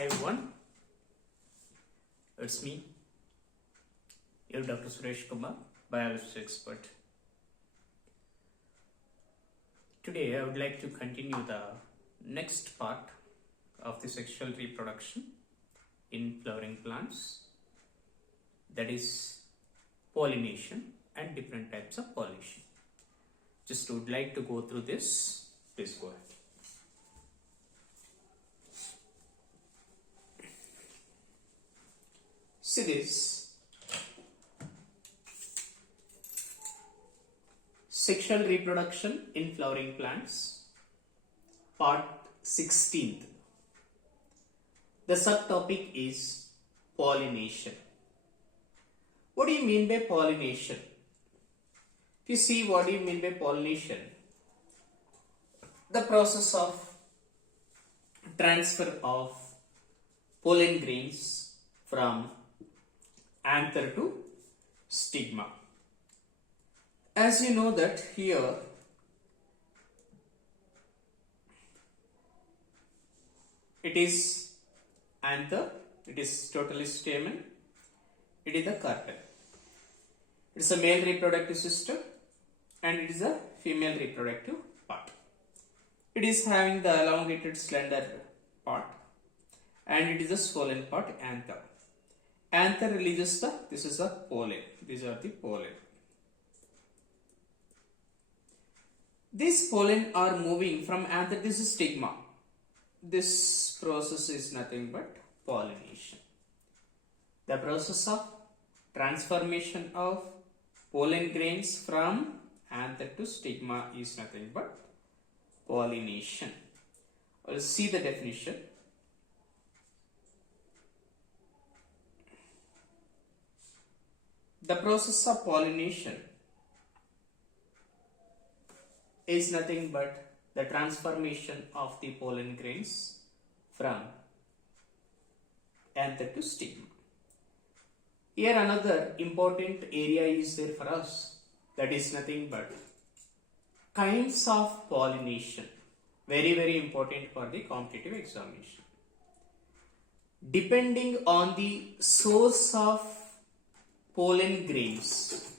Hi everyone, it's me, your Dr. Suresh Kumar, biologist expert. Today I would like to continue the next part of the sexual reproduction in flowering plants, that is pollination and different types of pollination. Just would like to go through this, please go ahead. See this sexual reproduction in flowering plants, part 16th. The subtopic is pollination. What do you mean by pollination? If you see what do you mean by pollination, the process of transfer of pollen grains from anther to stigma. As you know that here it is anther, it is totally stamen, it is the carpel. It is a male reproductive system and it is a female reproductive part. It is having the elongated slender part and it is a swollen part, anther. Anther releases this is the pollen, these are the pollen. These pollen are moving from anther, this is stigma. This process is nothing but pollination. The process of transformation of pollen grains from anther to stigma is nothing but pollination. We'll see the definition. The process of pollination is nothing but the transformation of the pollen grains from anther to stigma. Here another important area is there for us, that is nothing but kinds of pollination. Very important for the competitive examination. Depending on the source of pollen grains,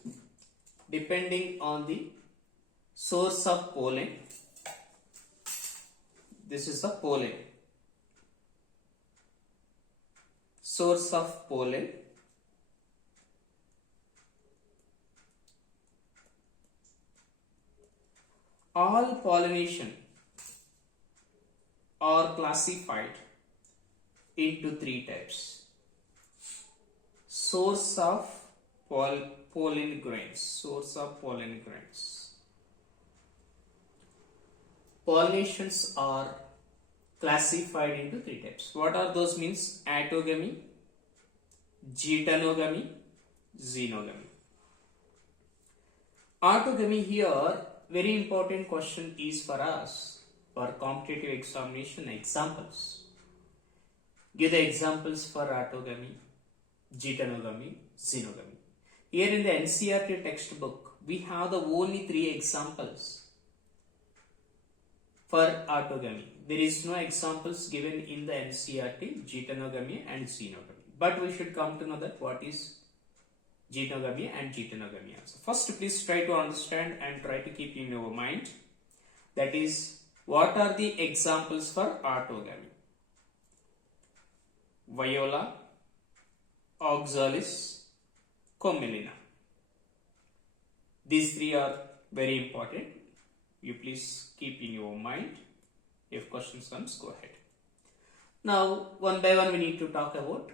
depending on the source of pollen, this is the pollen, source of pollen, all pollination are classified into three types. Source of pollen grains, source of pollen grains. Pollinations are classified into three types. What are those means? Autogamy, geitonogamy, xenogamy. Autogamy here, very important question is for us for competitive examination examples. Give the examples for autogamy, geitonogamy, xenogamy. Here in the NCERT textbook, we have the only three examples for autogamy. There is no examples given in the NCERT, geitonogamy and xenogamy. But we should come to know that what is geitonogamy and geitonogamy also. First, please try to understand and try to keep in your mind. That is, what are the examples for autogamy? Viola, oxalis, commelina. These three are very important. You please keep in your mind. If questions comes, go ahead. Now, one by one we need to talk about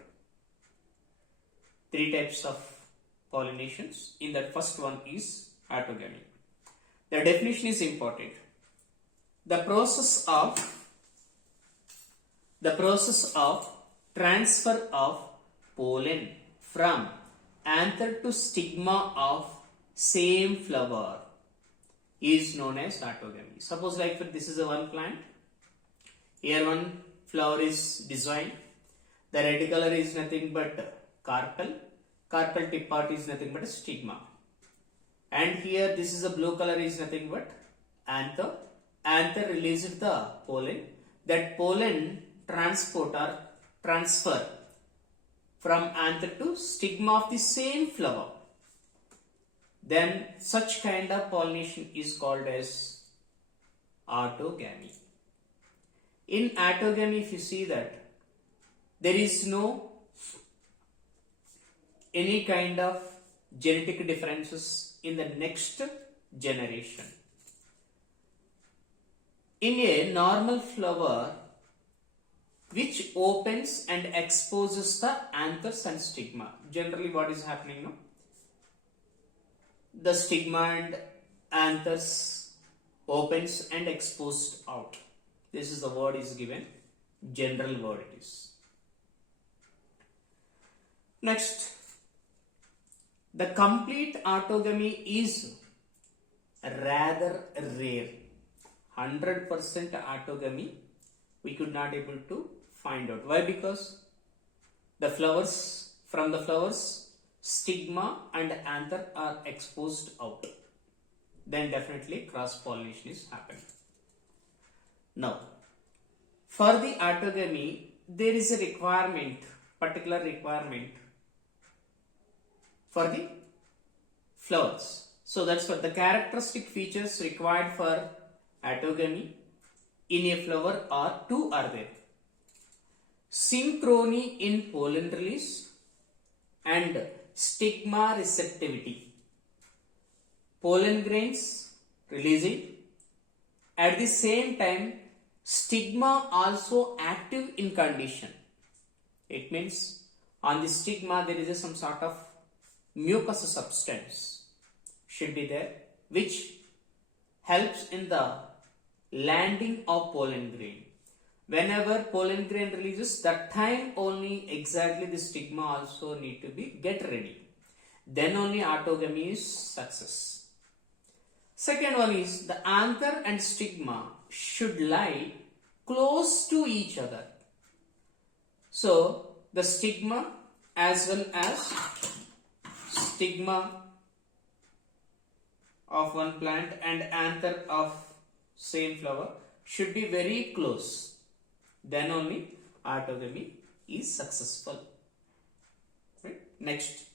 three types of pollinations. In that first one is autogamy. The definition is important. The process of transfer of pollen from anther to stigma of same flower is known as autogamy. Suppose like this is a one plant. Here one flower is designed. The red color is nothing but carpel. Carpel tip part is nothing but a stigma. And here this is a blue color is nothing but anther. Anther releases the pollen. That pollen transport or transfer from anther to stigma of the same flower, then such kind of pollination is called as autogamy. In autogamy, if you see that there is no any kind of genetic differences in the next generation. In a normal flower which opens and exposes the anthers and stigma, generally what is happening now? The stigma and anthers opens and exposed out. This is the word is given, general word it is. Next, the complete autogamy is rather rare. 100% autogamy we could not able to find out. Why? Because the flowers, from the flowers, stigma and anther are exposed out. Then definitely cross pollination is happening. Now, for the autogamy, there is a requirement, particular requirement for the flowers. So that's what the characteristic features required for autogamy in a flower are two are there. Synchrony in pollen release and stigma receptivity. Pollen grains releasing, at the same time stigma also active in condition. It means on the stigma there is some sort of mucus substance should be there which helps in the landing of pollen grain. Whenever pollen grain releases, that time only exactly the stigma also need to be get ready. Then only autogamy is success. Second one is the anther and stigma should lie close to each other. So the stigma as well as stigma of one plant and anther of same flower should be very close. Then only autogamy is successful. Right? Next.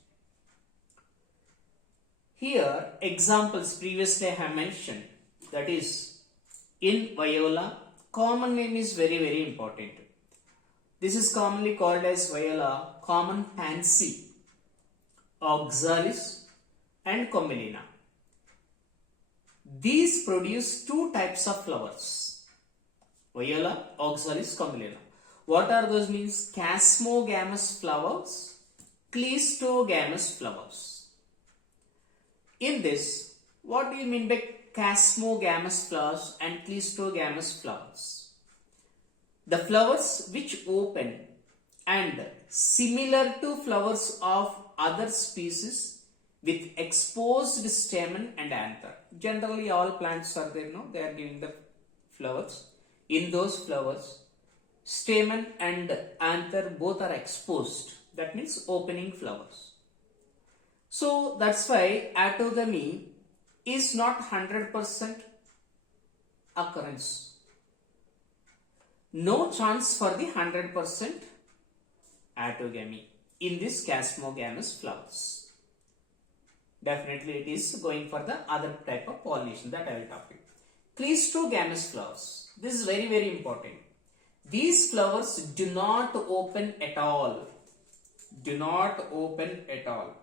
Here examples previously I have mentioned, that is in viola, common name is very important. This is commonly called as viola, common pansy, oxalis and commelina. These produce two types of flowers, viola, oxalis, commelina. What are those means? Chasmogamous flowers, cleistogamous flowers. In this, what do you mean by chasmogamous flowers and cleistogamous flowers? The flowers which open and similar to flowers of other species with exposed stamen and anther. Generally all plants are there, no? They are giving the flowers. In those flowers, stamen and anther both are exposed. That means opening flowers. So that's why autogamy is not 100% occurrence. No chance for the 100% autogamy in this chasmogamous flowers. Definitely it is going for the other type of pollination that I will talk to you. Cleistogamous flowers. This is very important. These flowers do not open at all. Do not open at all.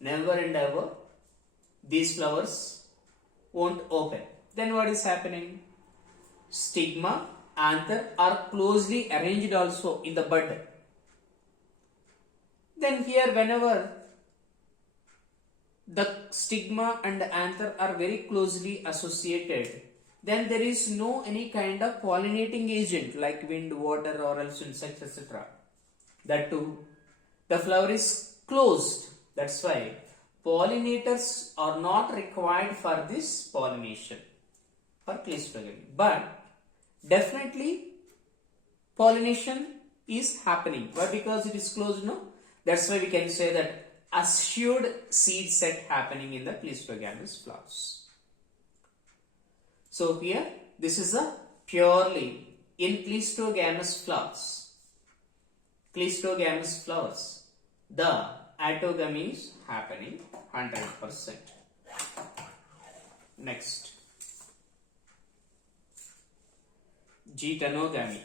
Never and ever these flowers won't open. Then what is happening? Stigma, anther are closely arranged also in the bud. Then here whenever the stigma and anther are very closely associated, then there is no any kind of pollinating agent like wind, water or else insects, etc. That too, the flower is closed. That's why pollinators are not required for this pollination, for cleistogamy. But definitely pollination is happening. Why? Because it is closed, no? That's why we can say that assured seed set happening in the cleistogamous flowers. So here this is a purely in cleistogamous flowers. clistogamous flowers, the autogamy is happening 100%. Next, getonogamy.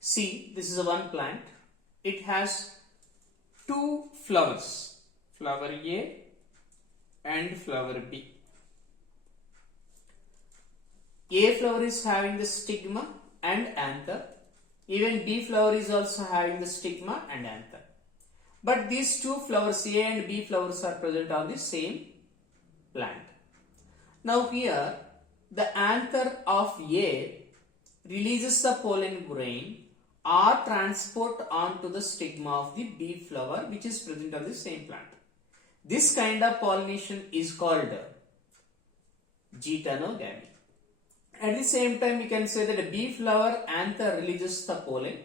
See, this is a one plant. It has two flowers, flower A and flower B. A flower is having the stigma and anther. Even B flower is also having the stigma and anther. But these two flowers, A and B flowers, are present on the same plant. Now here, the anther of A releases the pollen grain or transport onto the stigma of the B flower, which is present on the same plant. This kind of pollination is called getonogamy. At the same time, we can say that a B flower anther releases the pollen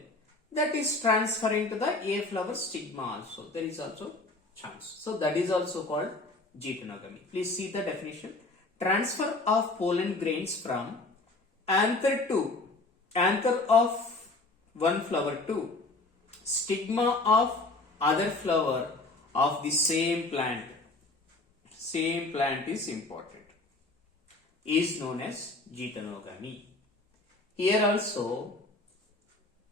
that is transferring to the A flower stigma also. There is also chance. So that is also called getonogamy. Please see the definition. Transfer of pollen grains from anther of one flower to stigma of other flower of the same plant. Same plant is important. Is known as getonogamy. Here also,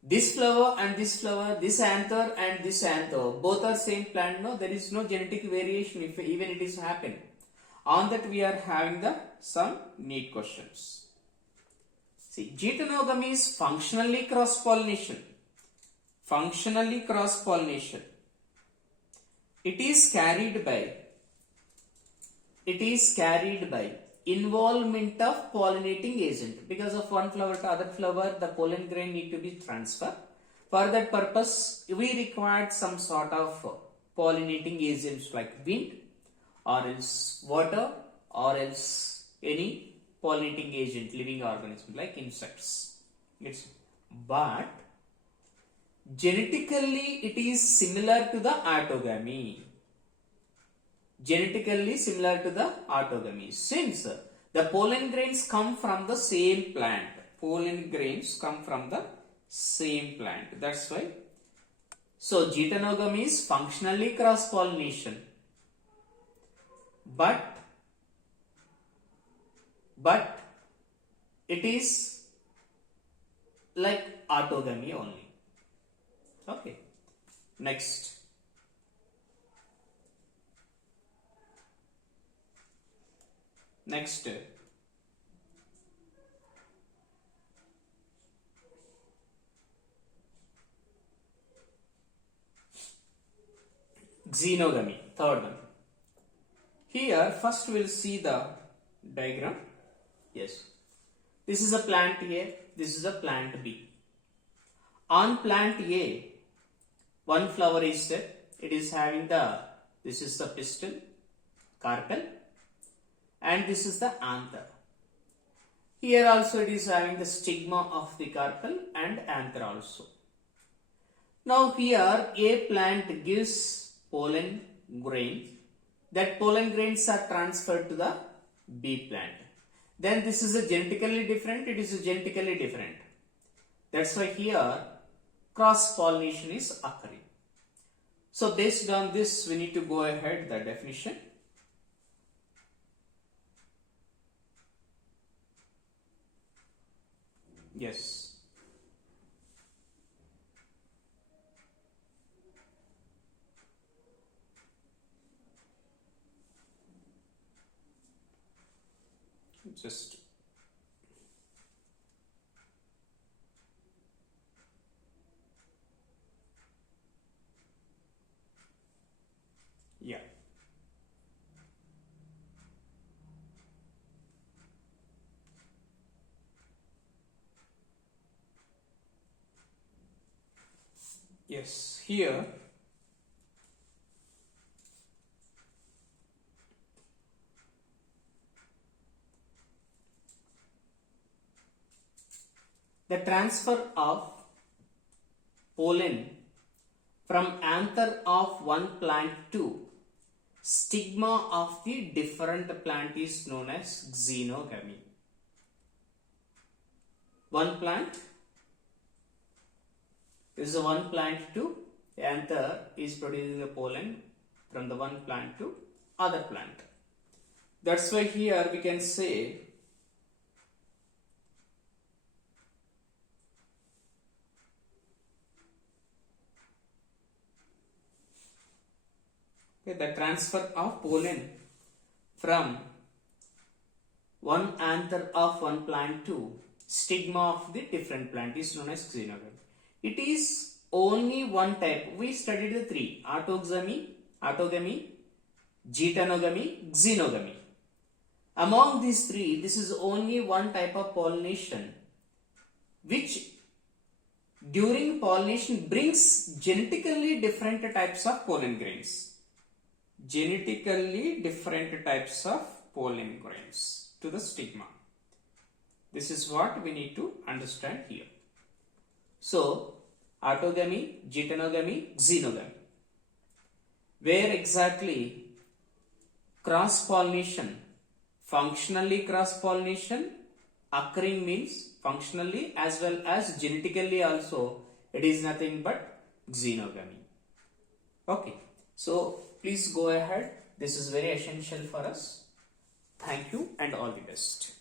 this flower and this flower, this anther and this anther, both are same plant. No, there is no genetic variation if even it is happen. On that we are having some neat questions. See, getonogamy is functionally cross-pollination. Functionally cross-pollination. It is carried by involvement of pollinating agent. Because of one flower to other flower, the pollen grain need to be transferred. For that purpose, we required some sort of pollinating agents like wind, or else water, or else any pollinating agent, living organism like insects. But genetically it is similar to the autogamy. Genetically similar to the autogamy, since the pollen grains come from the same plant. Pollen grains come from the same plant. That's why. So getonogamy is functionally cross-pollination, but it is like autogamy only. Okay. Next. Xenogamy, third one. Here first we'll see the diagram. Yes. This is a plant A, this is a plant B. On plant A, one flower is there. It is having this is the pistil, carpel, and this is the anther. Here also it is having the stigma of the carpel and anther also. Now here A plant gives pollen grain. That pollen grains are transferred to the B plant. Then this is a genetically different, it is a genetically different. That's why here cross pollination is occurring. So based on this, we need to go ahead the definition. Yes. Just yeah. Yes, here the transfer of pollen from anther of one plant to stigma of the different plant is known as xenogamy. One plant This is one plant to anther is producing the pollen from the one plant to other plant. That's why here we can say the transfer of pollen from one anther of one plant to stigma of the different plant is known as xenogamy. It is only one type. We studied the three: autogamy, geitonogamy, xenogamy. Among these three, this is only one type of pollination which during pollination brings genetically different types of pollen grains. Genetically different types of pollen grains to the stigma. This is what we need to understand here. So, autogamy, geitonogamy, xenogamy. Where exactly cross-pollination, functionally cross-pollination occurring means functionally as well as genetically also, it is nothing but xenogamy. Okay, so please go ahead. This is very essential for us. Thank you and all the best.